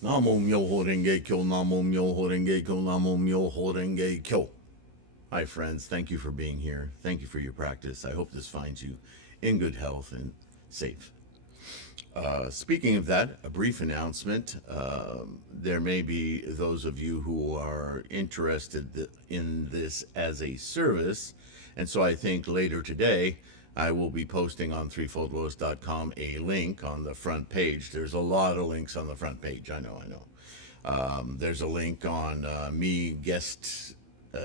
Namo Myoho Renge Kyo, Namo Myoho Renge Kyo, Namo Myoho Renge Kyo. Hi, friends. Thank you for being here. Thank you for your practice. I hope this finds you in good health and safe. Speaking of that, a brief announcement. There may be those of you who are interested in this as a service, and so I think later today I will be posting on threefoldlotus.com a link on the front page. There's a lot of links on the front page. I know. There's a link on me, guest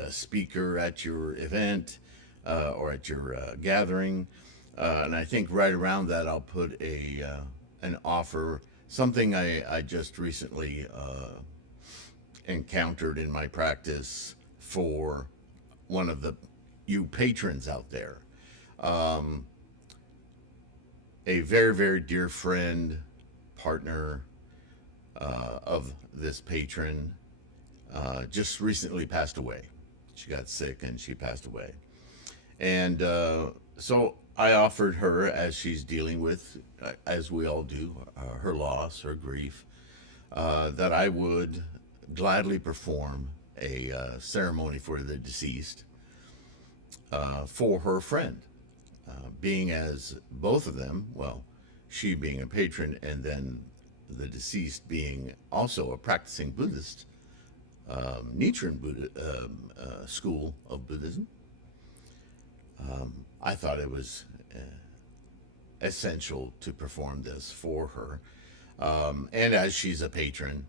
speaker at your event or at your gathering. And I think right around that I'll put an offer, something I just recently encountered in my practice for one of you patrons out there. A very, very dear friend, partner of this patron just recently passed away. She got sick and she passed away. And so I offered her, as she's dealing with, as we all do, her loss, her grief, that I would gladly perform a ceremony for the deceased for her friend. Being as both of them, well, she being a patron and then the deceased being also a practicing Buddhist, Nichiren Buddha, school of Buddhism, I thought it was essential to perform this for her. And as she's a patron,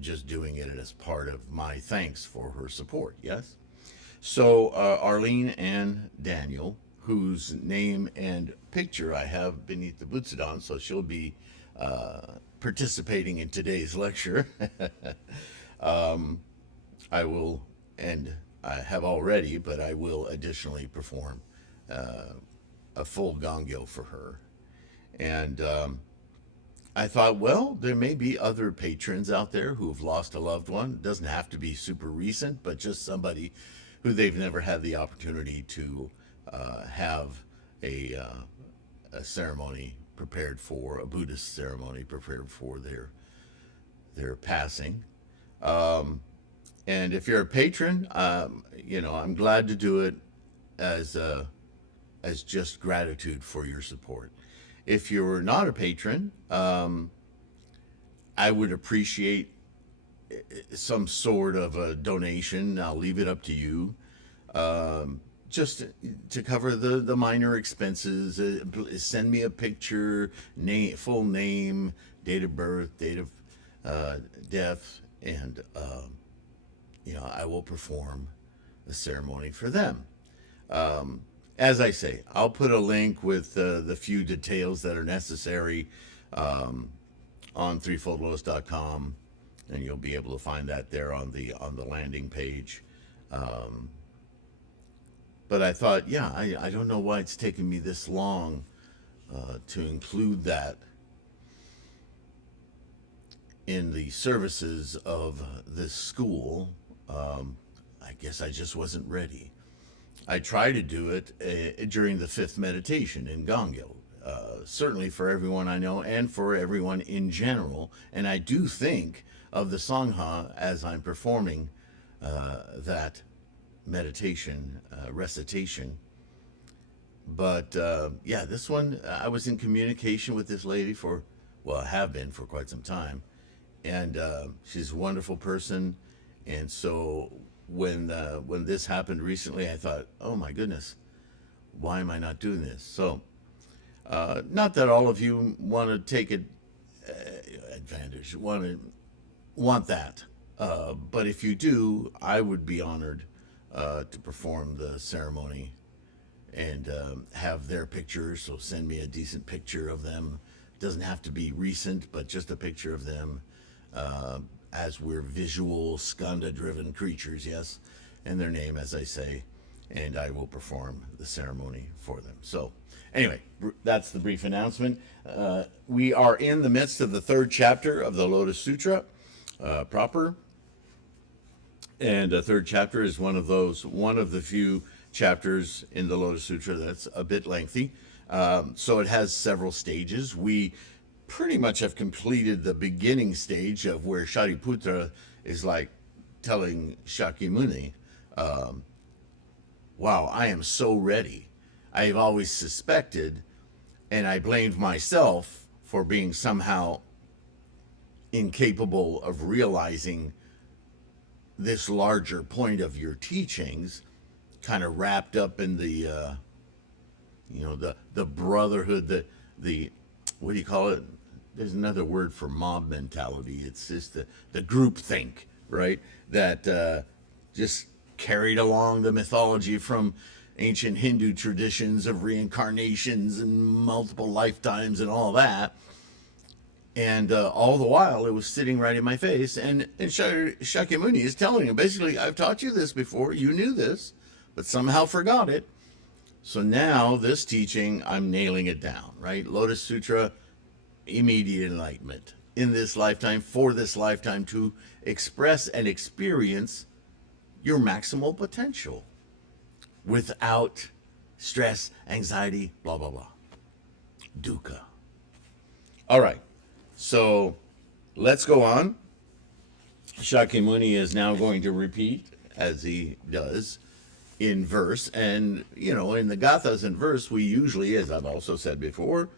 just doing it as part of my thanks for her support, yes? So Arlene and Daniel, whose name and picture I have beneath the Butsudan, so she'll be participating in today's lecture. I will, and I have already, but I will additionally perform a full gongyo for her. And I thought, well, there may be other patrons out there who've lost a loved one. It doesn't have to be super recent, but just somebody who they've never had the opportunity to have a ceremony prepared for, a Buddhist ceremony prepared for their passing. And if you're a patron, I'm glad to do it as just gratitude for your support. If you're not a patron, I would appreciate some sort of a donation. I'll leave it up to you. Just to cover the minor expenses. Send me a picture, full name, date of birth, date of death, and I will perform the ceremony for them. As I say, I'll put a link with the few details that are necessary on threefoldlotus.com, and you'll be able to find that there on the landing page. But I thought, I don't know why it's taken me this long to include that in the services of this school. I guess I just wasn't ready. I try to do it during the fifth meditation in Gongyo, certainly for everyone I know and for everyone in general. And I do think of the Sangha as I'm performing that meditation, recitation. But this one, I was in communication with this lady I have been for quite some time. And she's a wonderful person. And so when this happened recently, I thought, oh my goodness, why am I not doing this? So, not that all of you want to take advantage, want that. But if you do, I would be honored to perform the ceremony and have their pictures. So send me a decent picture of them. Doesn't have to be recent, but just a picture of them. As we're visual, skanda-driven creatures, yes, and their name, as I say, and I will perform the ceremony for them. So, anyway, that's the brief announcement. We are in the midst of the third chapter of the Lotus Sutra proper, and the third chapter is one of the few chapters in the Lotus Sutra that's a bit lengthy. So it has several stages. We pretty much have completed the beginning stage of where Shariputra is like telling Shakyamuni, wow, I am so ready. I've always suspected, and I blamed myself for being somehow incapable of realizing this larger point of your teachings, kind of wrapped up in the the brotherhood, the what do you call it? There's another word for mob mentality. It's just the group think, right? That just carried along the mythology from ancient Hindu traditions of reincarnations and multiple lifetimes and all that. And all the while, it was sitting right in my face. And Shakyamuni is telling him, basically, I've taught you this before. You knew this, but somehow forgot it. So now this teaching, I'm nailing it down, right? Lotus Sutra, immediate enlightenment in this lifetime, for this lifetime, to express and experience your maximal potential without stress, anxiety, blah, blah, blah. Dukkha. All right. So let's go on. Shakyamuni is now going to repeat, as he does, in verse. And, in the Gathas in verse, we usually, as I've also said before,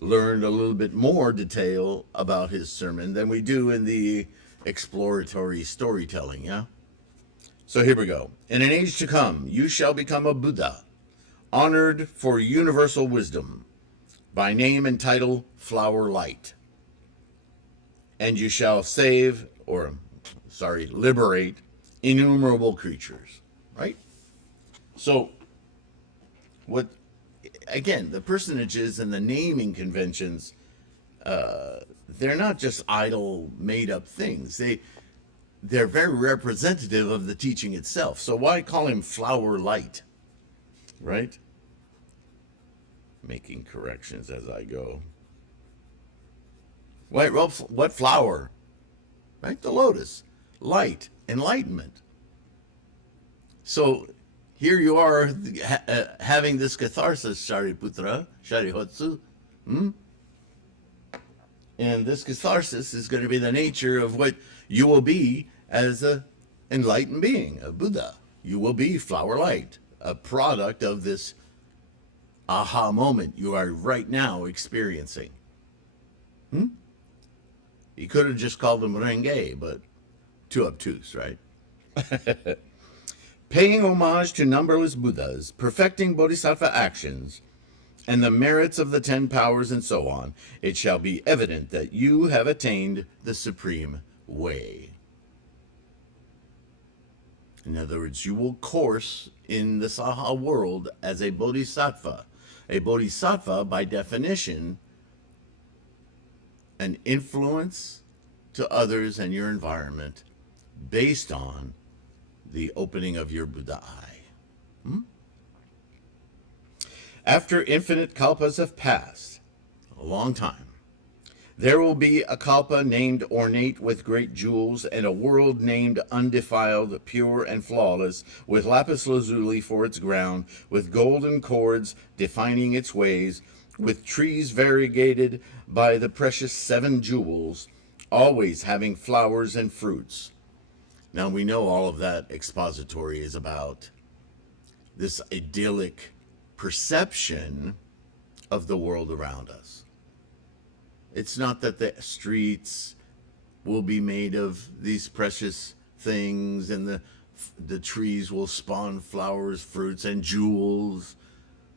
learned a little bit more detail about his sermon than we do in the exploratory storytelling, yeah? So here we go. In an age to come, you shall become a Buddha, honored for universal wisdom, by name and title, Flower Light. And you shall liberate innumerable creatures, right? So, again, the personages and the naming conventions, they're not just idle, made-up things. They're very representative of the teaching itself. So why call him Flower Light, right? Making corrections as I go. Wait, well, what flower? Right? The lotus. Light. Enlightenment. So here you are having this catharsis, Sharihotsu. And this catharsis is going to be the nature of what you will be as an enlightened being, a Buddha. You will be Flower Light, a product of this aha moment you are right now experiencing. He could have just called them Renge, but too obtuse, right? Paying homage to numberless Buddhas, perfecting bodhisattva actions, and the merits of the 10 powers and so on, it shall be evident that you have attained the supreme way. In other words, you will course in the Saha world as a bodhisattva. A bodhisattva, by definition, an influence to others and your environment based on the opening of your Buddha eye. After infinite kalpas have passed, a long time, there will be a kalpa named ornate with great jewels, and a world named undefiled, pure and flawless, with lapis lazuli for its ground, with golden cords defining its ways, with trees variegated by the precious 7 jewels, always having flowers and fruits. Now we know all of that expository is about this idyllic perception of the world around us. It's not that the streets will be made of these precious things and the trees will spawn flowers, fruits, and jewels,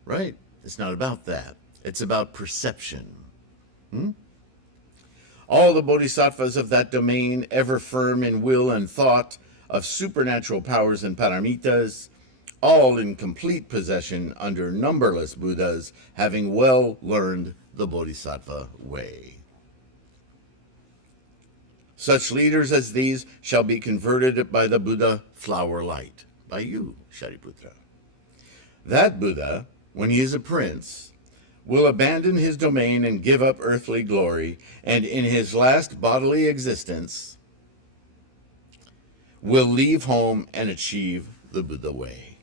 right? It's not about that. It's about perception. All the bodhisattvas of that domain, ever firm in will and thought of supernatural powers and paramitas, all in complete possession under numberless Buddhas, having well learned the bodhisattva way. Such leaders as these shall be converted by the Buddha Flower Light, by you, Shariputra. That Buddha, when he is a prince, will abandon his domain and give up earthly glory, and in his last bodily existence will leave home and achieve the Buddha way.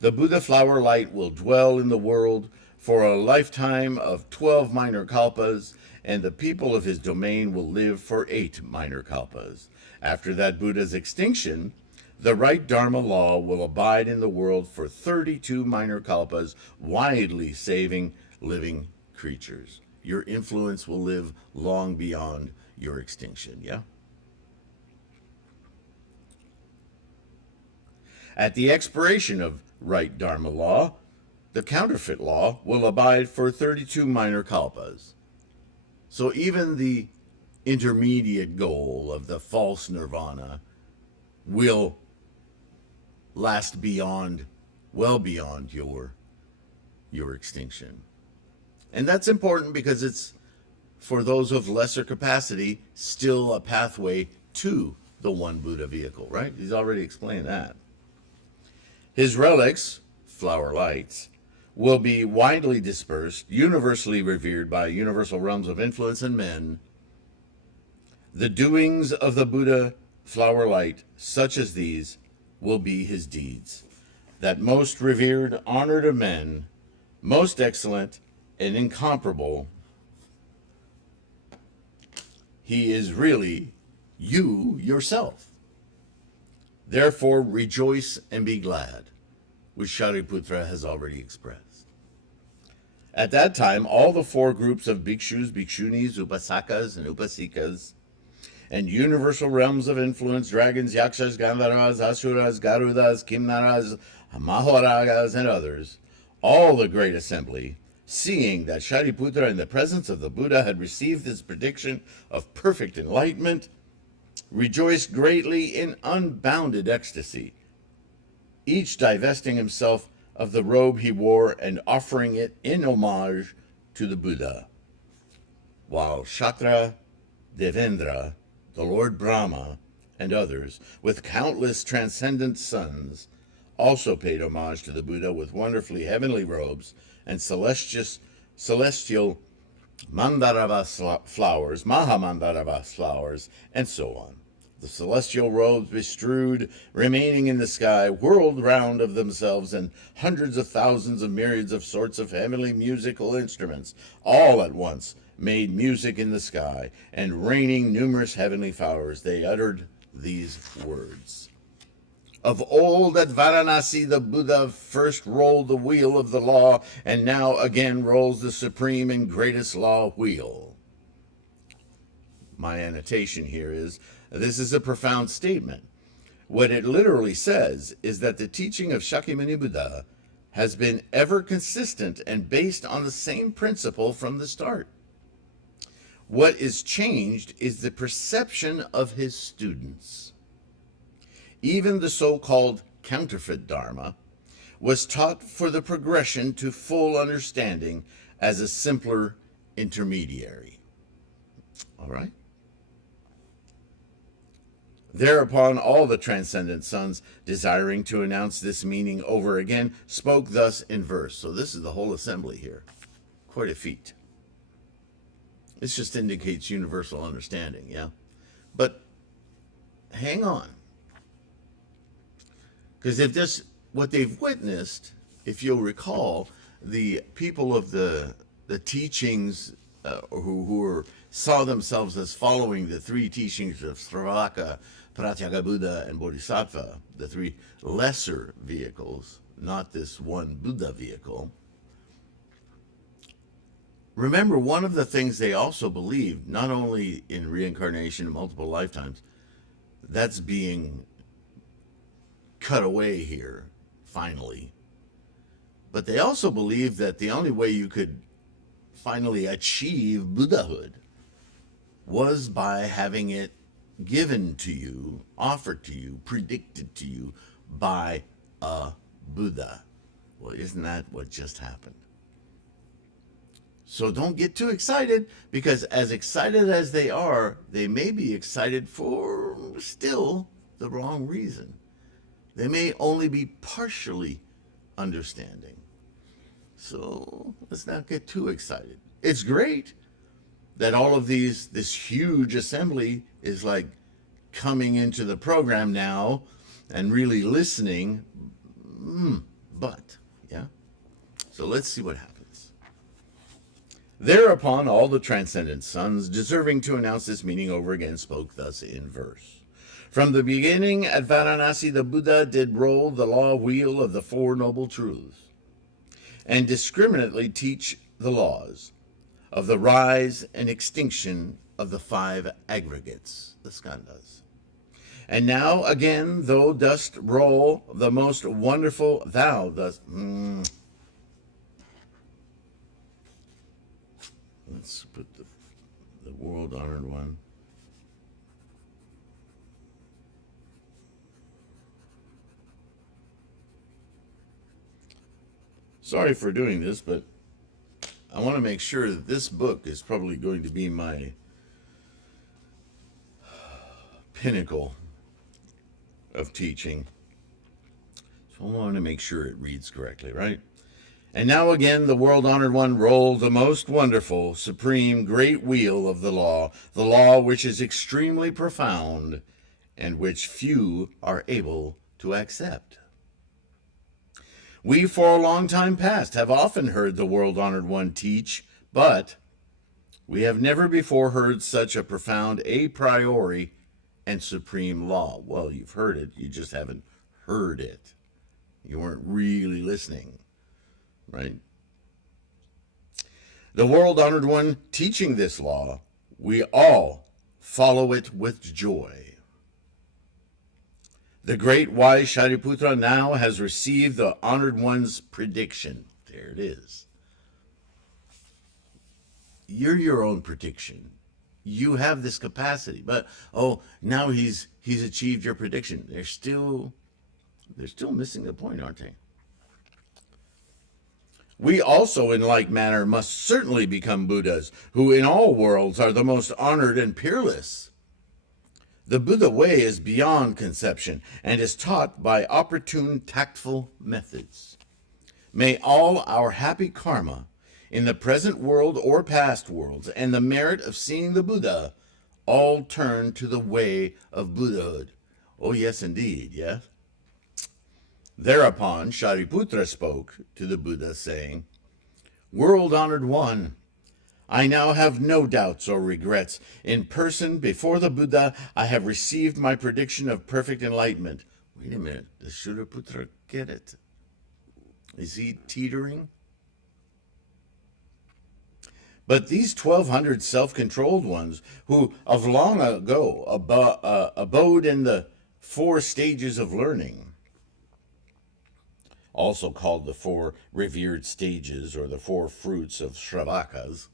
The Buddha Flower Light will dwell in the world for a lifetime of 12 minor kalpas, and the people of his domain will live for 8 minor kalpas. After that Buddha's extinction, the right Dharma law will abide in the world for 32 minor kalpas, widely saving living creatures. Your influence will live long beyond your extinction, yeah? At the expiration of right Dharma law, the counterfeit law will abide for 32 minor kalpas. So even the intermediate goal of the false nirvana will last beyond, well beyond your extinction. And that's important because it's, for those of lesser capacity, still a pathway to the one Buddha vehicle, right? He's already explained that. His relics, flower lights, will be widely dispersed, universally revered by universal realms of influence and men. The doings of the Buddha flower light, such as these, will be his deeds. That most revered, honored of men, most excellent and incomparable, he is really you yourself. Therefore rejoice and be glad, which Shariputra has already expressed. At that time, all the 4 groups of bhikshus, bhikshunis, upasakas, and upasikas, and universal realms of influence, dragons, yakshas, gandharvas, asuras, garudas, kimnaras, mahoragas, and others, all the great assembly, seeing that Shariputra in the presence of the Buddha had received this prediction of perfect enlightenment, rejoiced greatly in unbounded ecstasy, each divesting himself of the robe he wore and offering it in homage to the Buddha, while Shatra, Devendra, the Lord Brahma, and others, with countless transcendent sons, also paid homage to the Buddha with wonderfully heavenly robes and celestial mandarava flowers, mahamandarava flowers, and so on. The celestial robes bestrewed, remaining in the sky, whirled round of themselves, and hundreds of thousands of myriads of sorts of heavenly musical instruments, all at once, made music in the sky, and raining numerous heavenly flowers, they uttered these words. Of old at Varanasi, the Buddha first rolled the wheel of the law, and now again rolls the supreme and greatest law wheel. My annotation here is, this is a profound statement. What it literally says is that the teaching of Shakyamuni Buddha has been ever consistent and based on the same principle from the start. What is changed is the perception of his students. Even the so-called counterfeit Dharma was taught for the progression to full understanding as a simpler intermediary. All right? Thereupon all the transcendent sons, desiring to announce this meaning over again, spoke thus in verse. So this is the whole assembly here. Quite a feat. This just indicates universal understanding, yeah? But hang on. Because if this, what they've witnessed, if you'll recall, the people of the teachings who saw themselves as following the 3 teachings of Sravaka, Pratyeka Buddha, and Bodhisattva, the 3 lesser vehicles, not this one Buddha vehicle. Remember, one of the things they also believed, not only in reincarnation in multiple lifetimes, that's being cut away here, finally. But they also believed that the only way you could finally achieve Buddhahood was by having it given to you, offered to you, predicted to you by a Buddha. Well, isn't that what just happened? So don't get too excited, because as excited as they are, they may be excited for still the wrong reason. They may only be partially understanding. So let's not get too excited. It's great that all of this huge assembly is like coming into the program now and really listening. But, yeah. So let's see what happens. Thereupon all the transcendent sons, deserving to announce this meaning over again, spoke thus in verse. From the beginning at Varanasi, the Buddha did roll the law wheel of the Four Noble Truths, and discriminately teach the laws of the rise and extinction of the five aggregates, the skandhas. And now again, thou dost roll the most wonderful, let's put the world-honored one. Sorry for doing this, but I want to make sure that this book is probably going to be my pinnacle of teaching. So I want to make sure it reads correctly, right? And now again, the world-honored one rolled the most wonderful, supreme, great wheel of the law which is extremely profound and which few are able to accept. We for a long time past have often heard the world-honored one teach, but we have never before heard such a profound a priori and supreme law. Well, you've heard it, you just haven't heard it. You weren't really listening, right? The world-honored one teaching this law, we all follow it with joy. The great wise Shariputra now has received the honored one's prediction. There it is. You're your own prediction. You have this capacity, but now he's achieved your prediction. They're still missing the point, aren't they? We also, in like manner, must certainly become Buddhas, who in all worlds are the most honored and peerless. The Buddha way is beyond conception and is taught by opportune, tactful methods. May all our happy karma in the present world or past worlds and the merit of seeing the Buddha all turn to the way of Buddhahood. Oh, yes, indeed, yes. Thereupon Shariputra spoke to the Buddha, saying, World-honored one, I now have no doubts or regrets. In person, before the Buddha, I have received my prediction of perfect enlightenment. Wait a minute, does Shariputra get it? Is he teetering? But these 1,200 self-controlled ones, who of long ago abode in the 4 stages of learning, also called the 4 revered stages or the 4 fruits of Shravakas,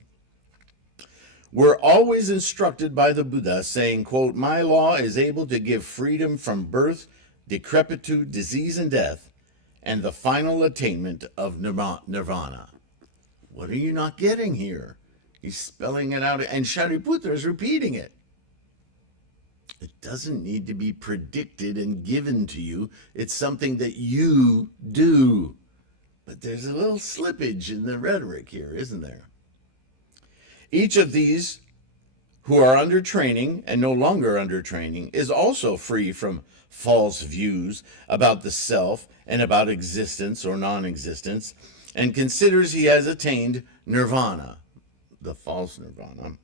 were always instructed by the Buddha, saying, quote, my law is able to give freedom from birth, decrepitude, disease, and death, and the final attainment of nirvana. What are you not getting here? He's spelling it out, and Shariputra is repeating it. It doesn't need to be predicted and given to you. It's something that you do. But there's a little slippage in the rhetoric here, isn't there? Each of these who are under training and no longer under training is also free from false views about the self and about existence or non-existence, and considers he has attained nirvana, the false nirvana.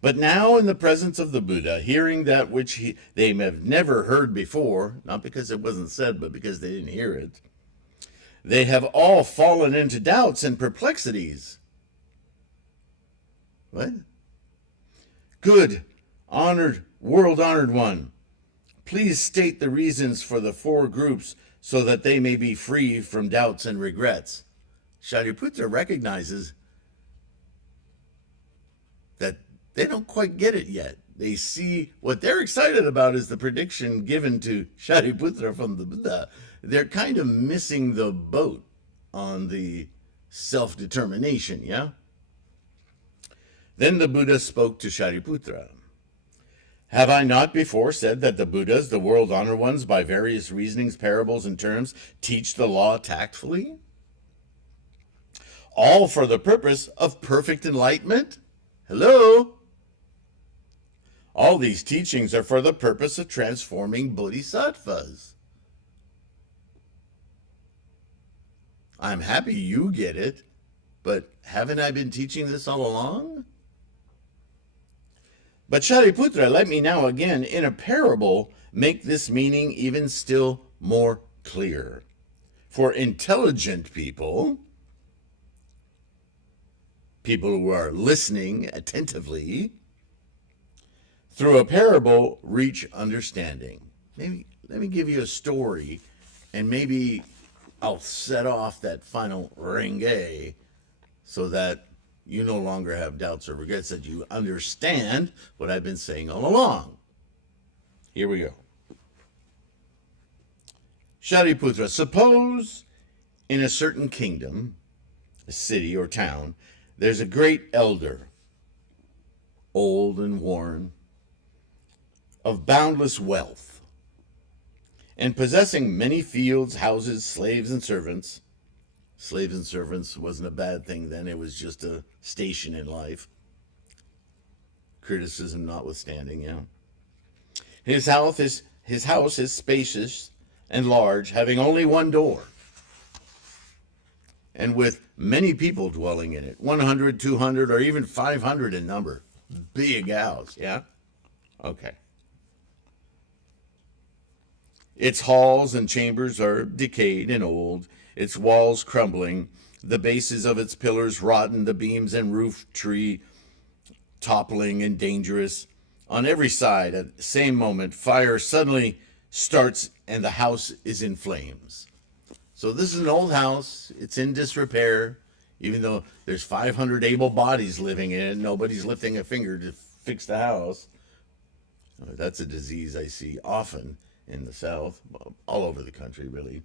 But now in the presence of the Buddha, hearing that which they have never heard before, not because it wasn't said, but because they didn't hear it, they have all fallen into doubts and perplexities. What? Good, honored, world-honored one, please state the reasons for the 4 groups so that they may be free from doubts and regrets. Shariputra recognizes that they don't quite get it yet. They see what they're excited about is the prediction given to Shariputra from the Buddha. They're kind of missing the boat on the self-determination, yeah? Then the Buddha spoke to Shariputra. Have I not before said that the Buddhas, the world-honored ones, by various reasonings, parables, and terms, teach the law tactfully? All for the purpose of perfect enlightenment? Hello? All these teachings are for the purpose of transforming bodhisattvas. I'm happy you get it. But haven't I been teaching this all along? But Shariputra, let me now again in a parable make this meaning even still more clear. For intelligent people, people who are listening attentively, through a parable reach understanding. Maybe let me give you a story, and maybe I'll set off that final renge so that you no longer have doubts or regrets, that you understand what I've been saying all along. Here we go. Shariputra, suppose in a certain kingdom, a city or town, there's a great elder, old and worn, of boundless wealth, and possessing many fields, houses, slaves, and servants. Slaves and servants wasn't a bad thing then. It was just a station in life. Criticism notwithstanding, yeah. His house is spacious and large, having only one door, and with many people dwelling in it, 100, 200, or even 500 in number. Big house, yeah? Okay. Its halls and chambers are decayed and old, its walls crumbling, the bases of its pillars rotten, the beams and roof tree toppling and dangerous. On every side, at the same moment, fire suddenly starts and the house is in flames. So this is an old house. It's in disrepair. Even though there's 500 able bodies living in it, nobody's lifting a finger to fix the house. That's a disease I see often in the South, all over the country, really.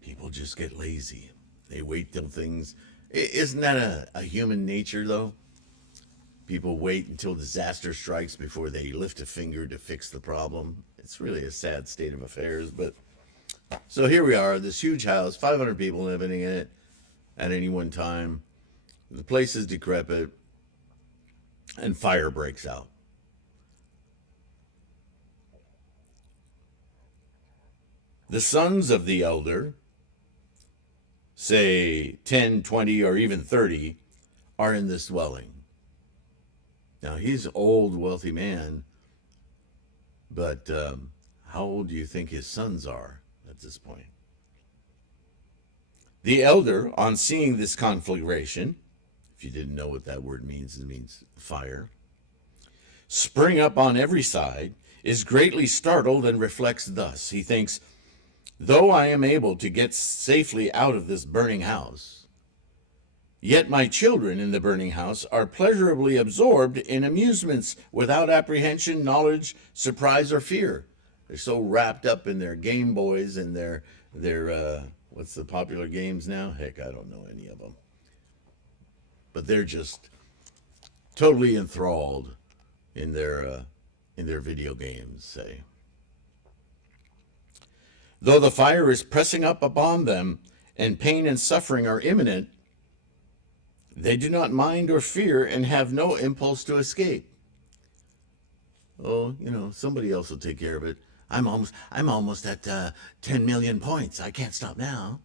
People just get lazy. They wait till things... Isn't that a human nature, though? People wait until disaster strikes before they lift a finger to fix the problem. It's really a sad state of affairs, but... So here we are, this huge house, 500 people living in it at any one time. The place is decrepit, and fire breaks out. The sons of the elder, say 10, 20, or even 30, are in this dwelling. Now, he's an old, wealthy man, but how old do you think his sons are at this point? The elder, on seeing this conflagration, if you didn't know what that word means, it means fire, spring up on every side, is greatly startled and reflects thus. He thinks, though I am able to get safely out of this burning house, yet my children in the burning house are pleasurably absorbed in amusements without apprehension, knowledge, surprise, or fear. They're so wrapped up in their Game Boys and their what's the popular games now? Heck, I don't know any of them. But they're just totally enthralled in their video games, say. Though the fire is pressing up upon them and pain and suffering are imminent, they do not mind or fear and have no impulse to escape. Oh, somebody else will take care of it. I'm almost at 10 million points. I can't stop now.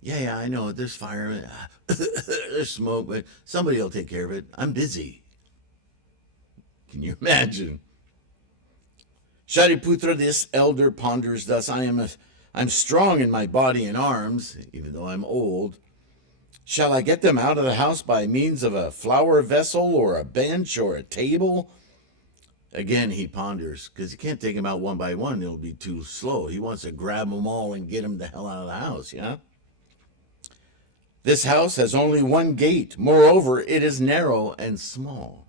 Yeah, I know. There's fire. There's smoke, but somebody will take care of it. I'm busy. Can you imagine? Shariputra, this elder, ponders thus, I'm strong in my body and arms, even though I'm old. Shall I get them out of the house by means of a flower vessel or a bench or a table? Again, he ponders, because he can't take them out one by one. It'll be too slow. He wants to grab them all and get them the hell out of the house, yeah? This house has only one gate. Moreover, it is narrow and small.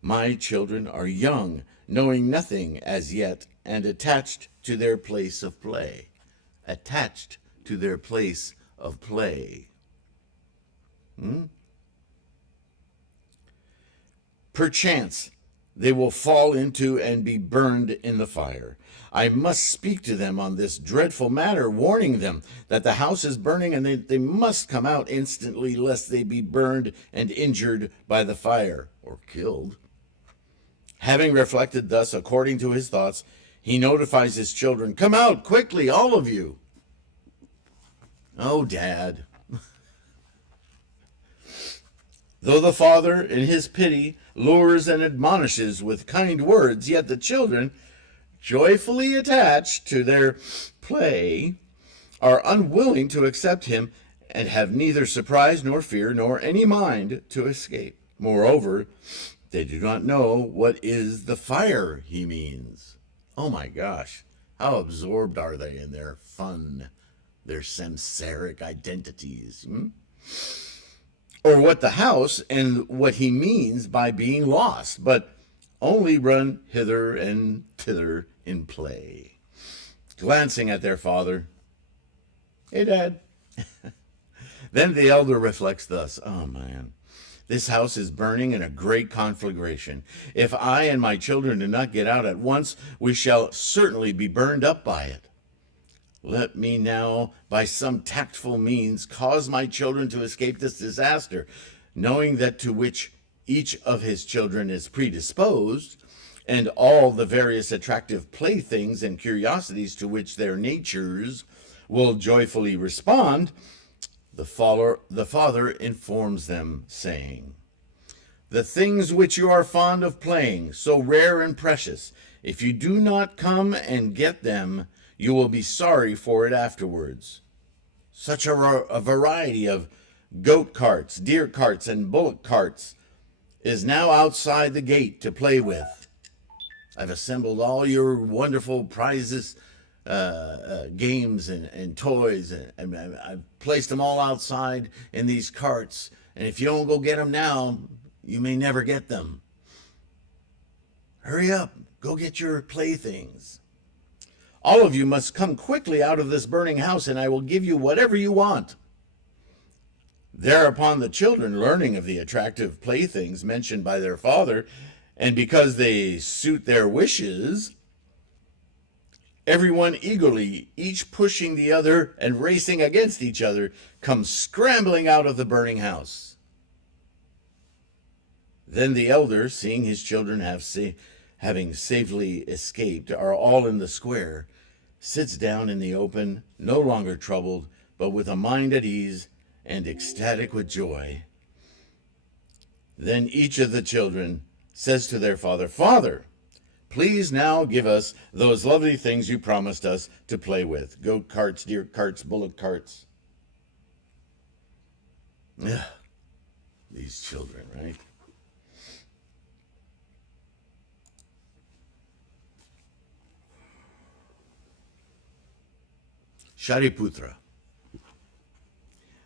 My children are young, knowing nothing as yet, and attached to their place of play. Attached to their place of play. Perchance they will fall into and be burned in the fire. I must speak to them on this dreadful matter, warning them that the house is burning and they must come out instantly, lest they be burned and injured by the fire, or killed. Having reflected thus according to his thoughts, he notifies his children, come out quickly, all of you. Oh, Dad. Though the father, in his pity, lures and admonishes with kind words, yet the children, joyfully attached to their play, are unwilling to accept him and have neither surprise nor fear nor any mind to escape. Moreover, they do not know what is the fire he means. Oh my gosh, how absorbed are they in their fun, their samsaric identities? Or what the house and what he means by being lost, but only run hither and thither in play. Glancing at their father, "Hey, Dad." Then the elder reflects thus, "Oh, man, this house is burning in a great conflagration. If I and my children do not get out at once, we shall certainly be burned up by it. Let me now, by some tactful means, cause my children to escape this disaster, knowing that to which each of his children is predisposed, and all the various attractive playthings and curiosities to which their natures will joyfully respond." The father informs them, saying, "The things which you are fond of playing, so rare and precious, if you do not come and get them, you will be sorry for it afterwards. Such a variety of goat carts, deer carts, and bullock carts is now outside the gate to play with. I've assembled all your wonderful prizes, games and toys, and I've placed them all outside in these carts. And if you don't go get them now, you may never get them. Hurry up, go get your playthings. All of you must come quickly out of this burning house, and I will give you whatever you want." Thereupon the children, learning of the attractive playthings mentioned by their father, and because they suit their wishes, everyone eagerly, each pushing the other and racing against each other, come scrambling out of the burning house. Then the elder, seeing his children having safely escaped, are all in the square, sits down in the open, no longer troubled, but with a mind at ease and ecstatic with joy. Then each of the children says to their father, "Father, please now give us those lovely things you promised us to play with. Goat carts, deer carts, bullock carts." Ugh, these children, right? Shariputra.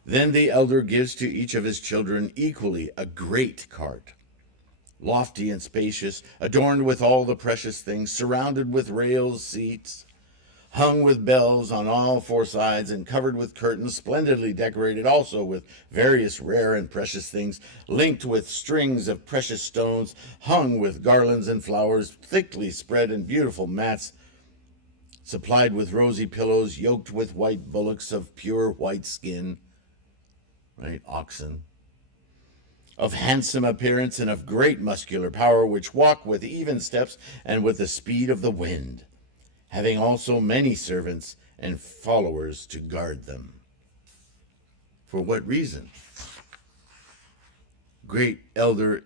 Then the elder gives to each of his children equally a great cart, lofty and spacious, adorned with all the precious things, surrounded with rails, seats, hung with bells on all four sides, and covered with curtains, splendidly decorated also with various rare and precious things, linked with strings of precious stones, hung with garlands and flowers, thickly spread in beautiful mats, supplied with rosy pillows, yoked with white bullocks of pure white skin, right, oxen, of handsome appearance and of great muscular power, which walk with even steps and with the speed of the wind, having also many servants and followers to guard them. For what reason? Great elder,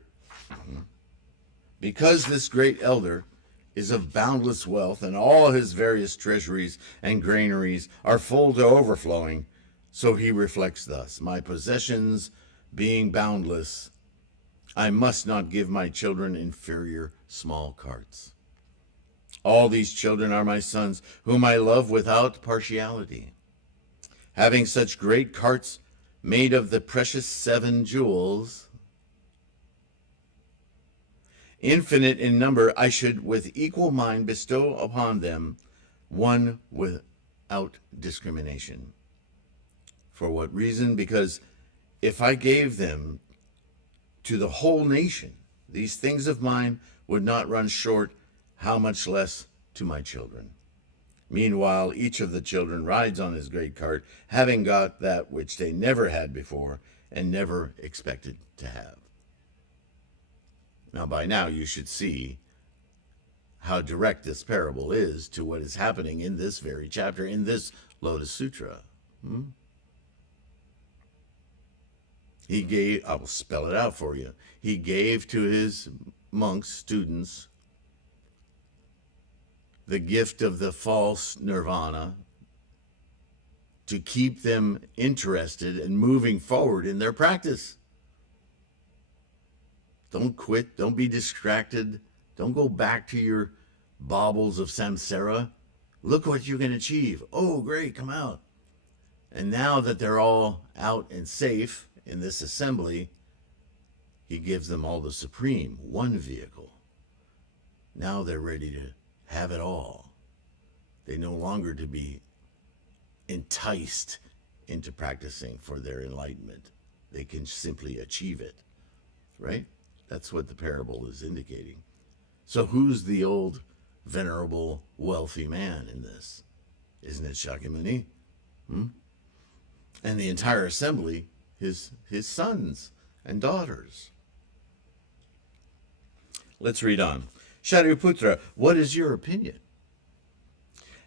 because this great elder is of boundless wealth, and all his various treasuries and granaries are full to overflowing, so he reflects thus: "My possessions being boundless, I must not give my children inferior small carts. All these children are my sons, whom I love without partiality. Having such great carts made of the precious 7 jewels, infinite in number, I should with equal mind bestow upon them one without discrimination." For what reason? Because if I gave them to the whole nation, these things of mine would not run short, how much less to my children. Meanwhile, each of the children rides on his great cart, having got that which they never had before and never expected to have. Now, by now, you should see how direct this parable is to what is happening in this very chapter, in this Lotus Sutra. He gave, I will spell it out for you. He gave to his monks, students, the gift of the false nirvana to keep them interested and moving forward in their practice. Don't quit. Don't be distracted. Don't go back to your baubles of samsara. Look what you can achieve. Oh, great, come out. And now that they're all out and safe in this assembly, he gives them all the supreme, one vehicle. Now they're ready to have it all. They no longer to be enticed into practicing for their enlightenment. They can simply achieve it, right? That's what the parable is indicating. So who's the old, venerable, wealthy man in this? Isn't it Shakyamuni? And the entire assembly, his sons and daughters. Let's read on. Shariputra, what is your opinion?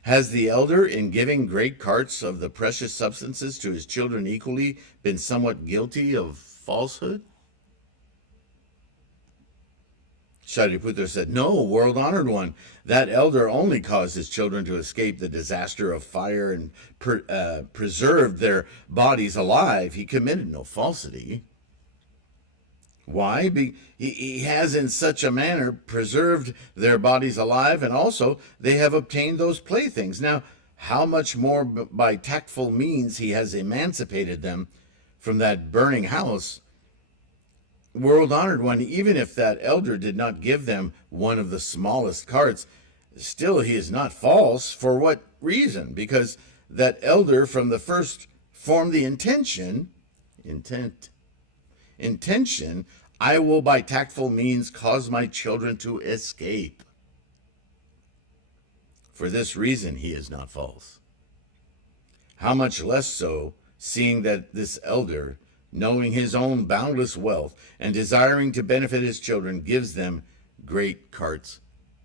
Has the elder, in giving great carts of the precious substances to his children equally, been somewhat guilty of falsehood? Shariputra said, no, world-honored one. That elder only caused his children to escape the disaster of fire and preserved their bodies alive. He committed no falsity. Why? He has in such a manner preserved their bodies alive, and also they have obtained those playthings. Now, how much more by tactful means he has emancipated them from that burning house. World-honored one, even if that elder did not give them one of the smallest carts, still he is not false. For what reason? Because that elder from the first formed the intention, I will by tactful means cause my children to escape. For this reason he is not false. How much less so, seeing that this elder, knowing his own boundless wealth and desiring to benefit his children, gives them great carts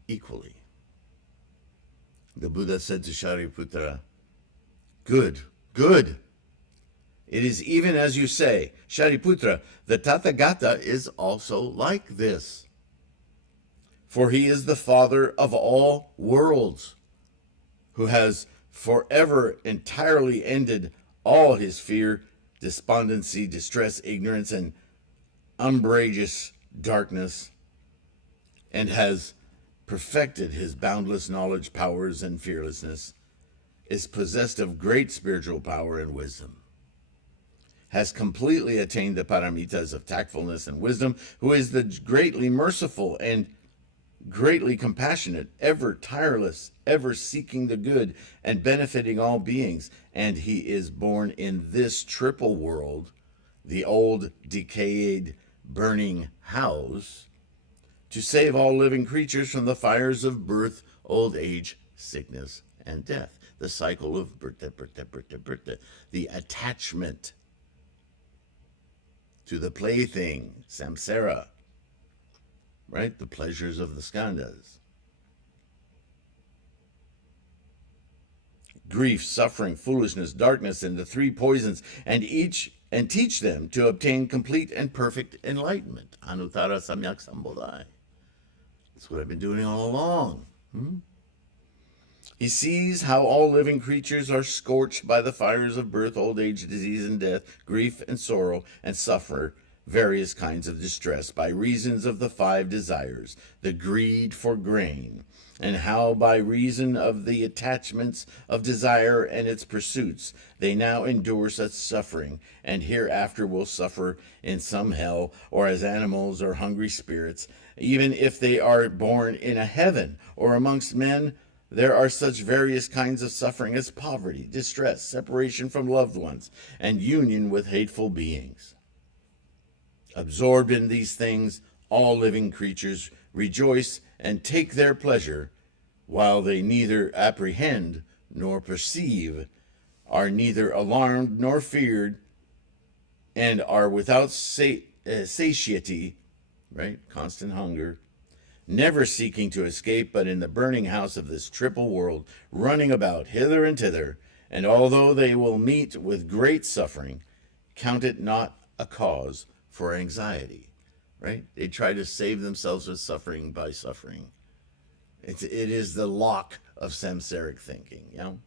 equally. The Buddha said to Shariputra, good, good. It is even as you say, Shariputra, the Tathagata is also like this. For he is the father of all worlds, who has forever entirely ended all his fear, despondency, distress, ignorance, and umbrageous darkness, and has perfected his boundless knowledge, powers, and fearlessness, is possessed of great spiritual power and wisdom, has completely attained the paramitas of tactfulness and wisdom, who is the greatly merciful and greatly compassionate, ever tireless, ever seeking the good and benefiting all beings. And he is born in this triple world, the old, decayed, burning house, to save all living creatures from the fires of birth, old age, sickness, and death. The cycle of birth, the attachment to the plaything, samsara, right? The pleasures of the skandhas. Grief, suffering, foolishness, darkness, and the three poisons, and teach them to obtain complete and perfect enlightenment. Anuttara Samyak Sambodhai. That's what I've been doing all along. He sees how all living creatures are scorched by the fires of birth, old age, disease, and death, grief and sorrow, and suffer various kinds of distress by reasons of the five desires, the greed for grain, and how by reason of the attachments of desire and its pursuits they now endure such suffering, and hereafter will suffer in some hell, or as animals or hungry spirits. Even if they are born in a heaven or amongst men, there are such various kinds of suffering as poverty, distress, separation from loved ones, and union with hateful beings. Absorbed in these things, all living creatures rejoice and take their pleasure, while they neither apprehend nor perceive, are neither alarmed nor feared, and are without satiety, right, constant hunger, never seeking to escape, but in the burning house of this triple world, running about hither and thither, and although they will meet with great suffering, count it not a cause for anxiety, right? They try to save themselves with suffering by suffering. It is the lock of samsaric thinking, you know?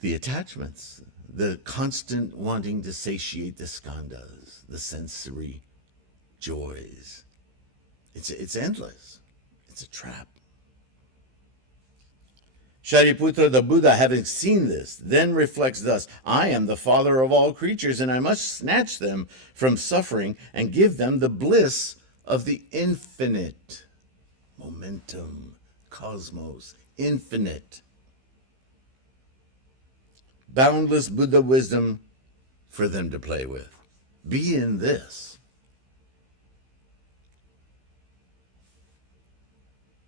The attachments, the constant wanting to satiate the skandhas, the sensory joys. It's endless. It's a trap. Shariputra, the Buddha, having seen this, then reflects thus: I am the father of all creatures, and I must snatch them from suffering and give them the bliss of the infinite. Momentum, cosmos, infinite. Boundless Buddha wisdom for them to play with. Be in this.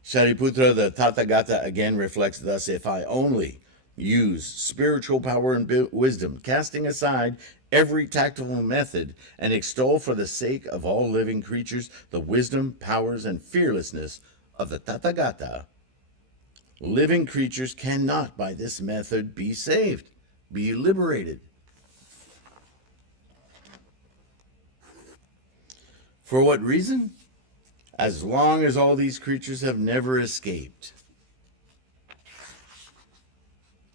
Shariputra, the Tathagata, again reflects thus: if I only use spiritual power and wisdom, casting aside every tactful method, and extol for the sake of all living creatures the wisdom, powers, and fearlessness of the Tathagata, living creatures cannot by this method be saved, be liberated. For what reason? As long as all these creatures have never escaped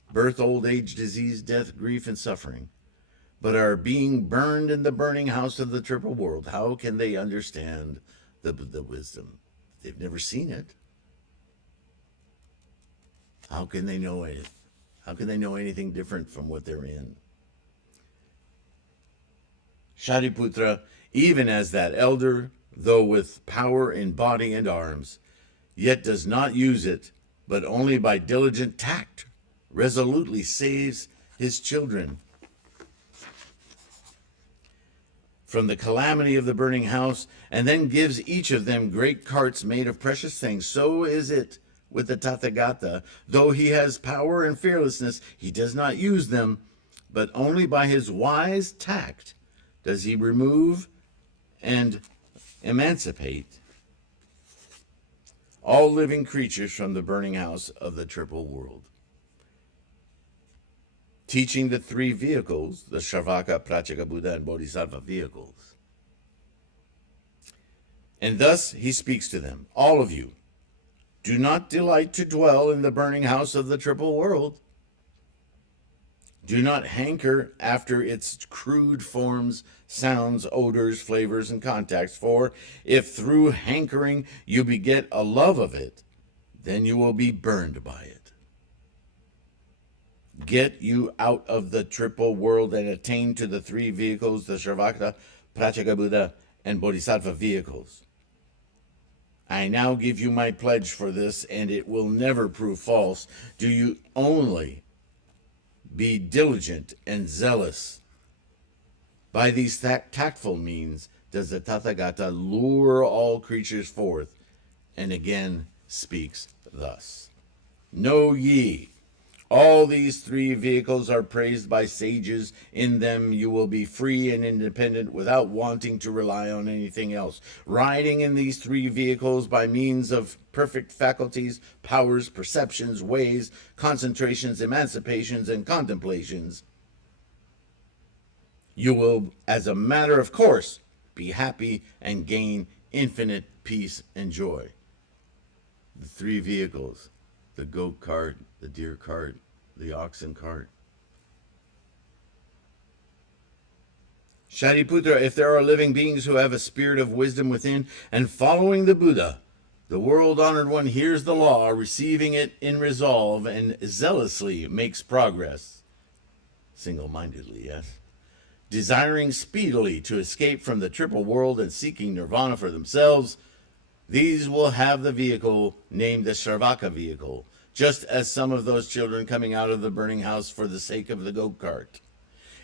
birth, old age, disease, death, grief, and suffering, but are being burned in the burning house of the triple world, how can they understand the wisdom? They've never seen it. How can they know it? How can they know anything different from what they're in? Shariputra, even as that elder, though with power in body and arms, yet does not use it, but only by diligent tact, resolutely saves his children from the calamity of the burning house, and then gives each of them great carts made of precious things. So is it with the Tathagata. Though he has power and fearlessness, he does not use them, but only by his wise tact does he remove and emancipate all living creatures from the burning house of the triple world. Teaching the three vehicles, the Sravaka, Pratyeka Buddha, and Bodhisattva vehicles. And thus he speaks to them: all of you, do not delight to dwell in the burning house of the triple world. Do not hanker after its crude forms, sounds, odors, flavors, and contacts, for if through hankering you beget a love of it, then you will be burned by it. Get you out of the triple world and attain to the three vehicles, the Sravaka, Pratyeka Buddha, and Bodhisattva vehicles. I now give you my pledge for this, and it will never prove false. Do you only be diligent and zealous. By these tactful means does the Tathagata lure all creatures forth, and again speaks thus: Know ye, all these three vehicles are praised by sages. In them you will be free and independent without wanting to rely on anything else. Riding in these three vehicles by means of perfect faculties, powers, perceptions, ways, concentrations, emancipations, and contemplations, you will, as a matter of course, be happy and gain infinite peace and joy. The three vehicles: the goat cart, the deer cart, the oxen cart. Shariputra, if there are living beings who have a spirit of wisdom within and following the Buddha, the world-honored one hears the law, receiving it in resolve, and zealously makes progress. Single-mindedly, yes. Desiring speedily to escape from the triple world and seeking nirvana for themselves, these will have the vehicle named the Sravaka vehicle, just as some of those children coming out of the burning house for the sake of the goat cart.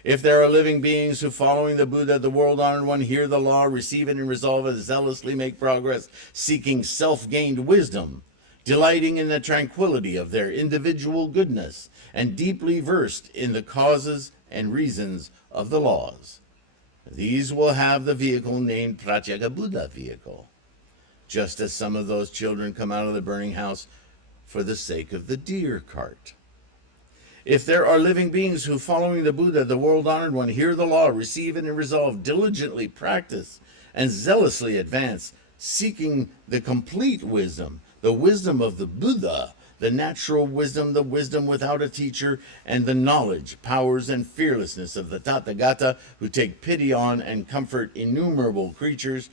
If there are living beings who, following the Buddha, the world-honored one, hear the law, receive it in resolve, and zealously make progress, seeking self-gained wisdom, delighting in the tranquility of their individual goodness, and deeply versed in the causes and reasons of the laws, these will have the vehicle named Pratyeka Buddha vehicle, just as some of those children come out of the burning house for the sake of the deer cart. If there are living beings who, following the Buddha, the world-honored one, hear the law, receive it, and resolve, diligently practice, and zealously advance, seeking the complete wisdom, the wisdom of the Buddha, the natural wisdom, the wisdom without a teacher, and the knowledge, powers, and fearlessness of the Tathagata, who take pity on and comfort innumerable creatures,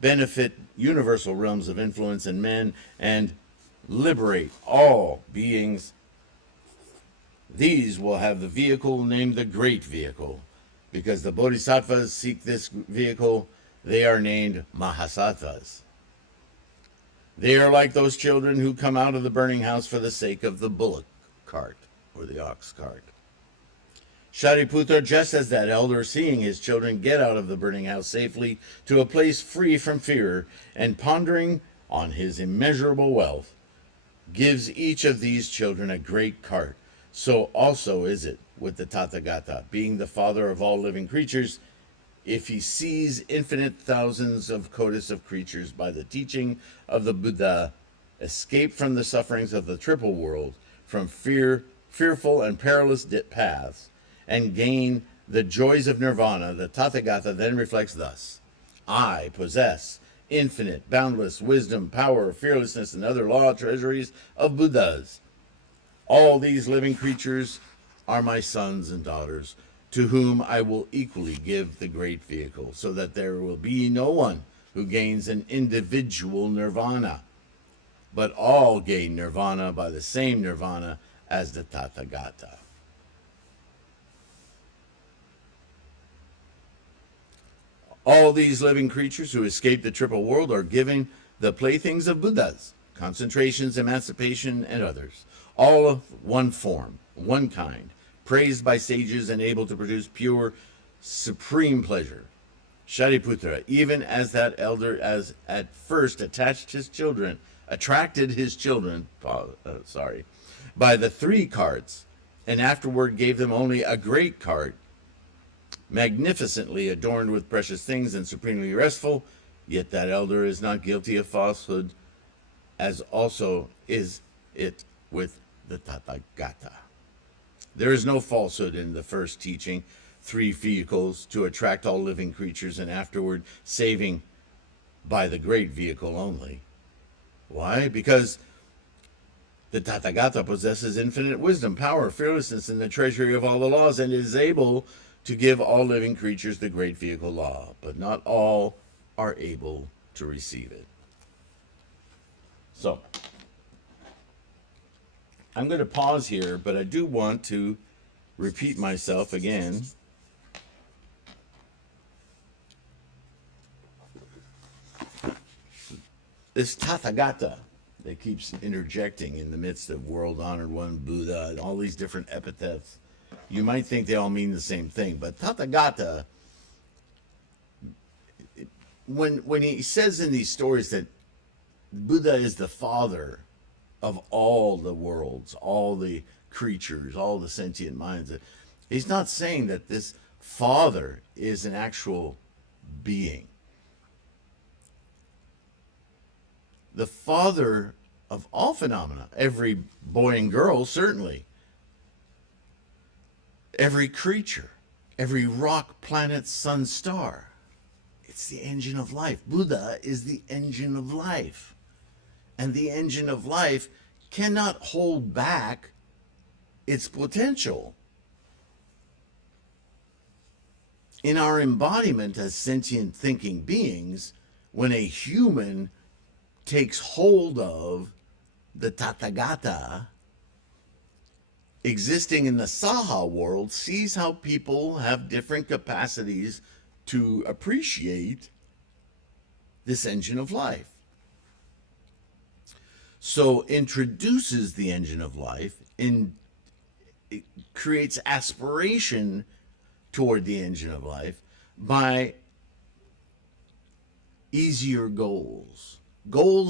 benefit universal realms of influence in men, and liberate all beings. These will have the vehicle named the Great Vehicle. Because the Bodhisattvas seek this vehicle, they are named Mahasattvas. They are like those children who come out of the burning house for the sake of the bullock cart or the ox cart. Shariputra, just as that elder, seeing his children get out of the burning house safely to a place free from fear, and pondering on his immeasurable wealth, gives each of these children a great cart, so also is it with the Tathagata, being the father of all living creatures. If he sees infinite thousands of kotis of creatures by the teaching of the Buddha escape from the sufferings of the triple world, from fearful and perilous paths, and gain the joys of nirvana, the Tathagata then reflects thus: I possess infinite, boundless wisdom, power, fearlessness, and other law treasuries of Buddhas. All these living creatures are my sons and daughters, to whom I will equally give the great vehicle, so that there will be no one who gains an individual nirvana, but all gain nirvana by the same nirvana as the Tathagata. All these living creatures who escape the triple world are given the playthings of Buddhas, concentrations, emancipation, and others, all of one form, one kind, praised by sages and able to produce pure, supreme pleasure. Shariputra, even as that elder as at first attracted his children by the 3 carts, and afterward gave them only a great cart, magnificently adorned with precious things and supremely restful, yet that elder is not guilty of falsehood, as also is it with the Tathagata. There is no falsehood in the first teaching, 3 vehicles to attract all living creatures, and afterward saving by the great vehicle only. Why? Because the Tathagata possesses infinite wisdom, power, fearlessness, and the treasury of all the laws, and is able to give all living creatures the great vehicle law, but not all are able to receive it. So, I'm going to pause here, but I do want to repeat myself again. This Tathagata that keeps interjecting in the midst of world honored one, Buddha, and all these different epithets, you might think they all mean the same thing, but Tathagata, when he says in these stories that Buddha is the father of all the worlds, all the creatures, all the sentient minds, he's not saying that this father is an actual being. The father of all phenomena, every boy and girl, certainly, every creature, every rock, planet, sun, star, it's the engine of life. Buddha is the engine of life. And the engine of life cannot hold back its potential. In our embodiment as sentient thinking beings, when a human takes hold of the Tathagata, existing in the Saha world, sees how people have different capacities to appreciate this engine of life. So introduces the engine of life, it creates aspiration toward the engine of life by easier goals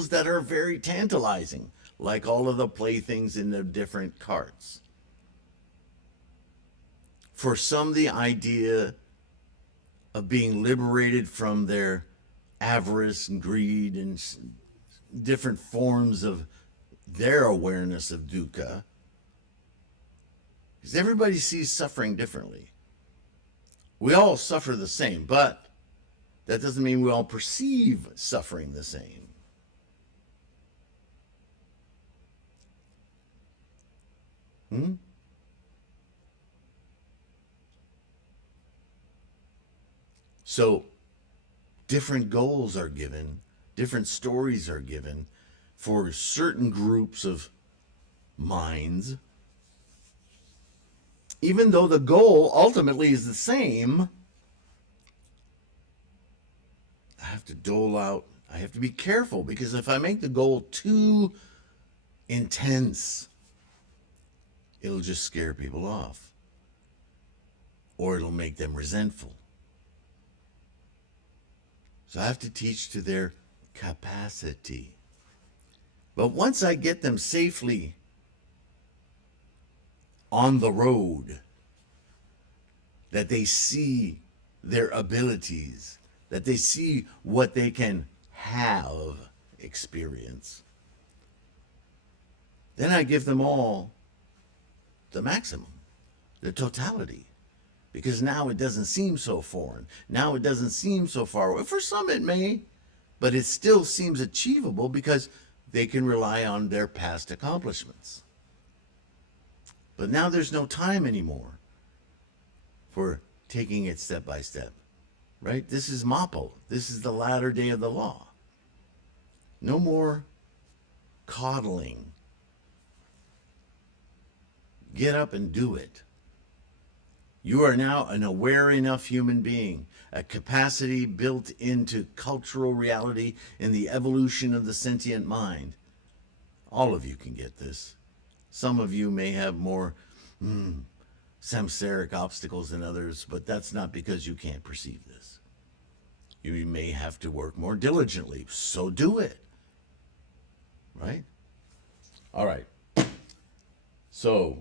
that are very tantalizing, like all of the playthings in the different carts. For some, the idea of being liberated from their avarice and greed and different forms of their awareness of dukkha Because everybody sees suffering differently. We all suffer the same, but that doesn't mean we all perceive suffering the same. So, different goals are given, different stories are given for certain groups of minds. Even though the goal ultimately is the same, I have to dole out, I have to be careful, because if I make the goal too intense, it'll just scare people off, or it'll make them resentful. So I have to teach to their capacity. But once I get them safely on the road, that they see their abilities, that they see what they can have experience, then I give them all the maximum, the totality. Because now it doesn't seem so foreign. Now it doesn't seem so far away. For some it may, but it still seems achievable because they can rely on their past accomplishments. But now there's no time anymore for taking it step by step, right? This is Mappo. This is the latter day of the law. No more coddling. Get up and do it. You are now an aware enough human being, a capacity built into cultural reality in the evolution of the sentient mind. All of you can get this. Some of you may have more samsaric obstacles than others, but that's not because you can't perceive this. You may have to work more diligently, so do it. Right? All right. So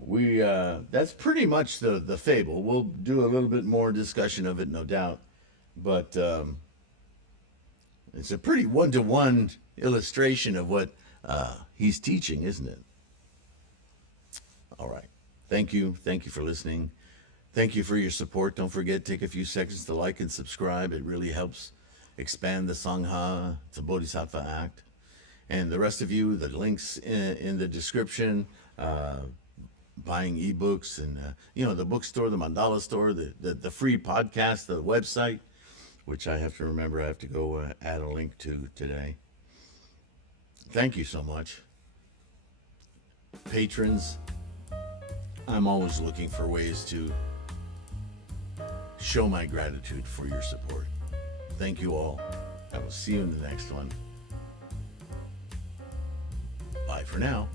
that's pretty much the fable. We'll do a little bit more discussion of it, no doubt. But it's a pretty one-to-one illustration of what he's teaching, isn't it? All right. Thank you. Thank you for listening. Thank you for your support. Don't forget, take a few seconds to like and subscribe. It really helps expand the Sangha. It's a Bodhisattva act. And the rest of you, the links in the description, buying ebooks and the bookstore, the mandala store, the free podcast, the website, which I have to remember I have to go add a link to today. Thank you so much. Patrons, I'm always looking for ways to show my gratitude for your support. Thank you all. I will see you in the next one. Bye for now.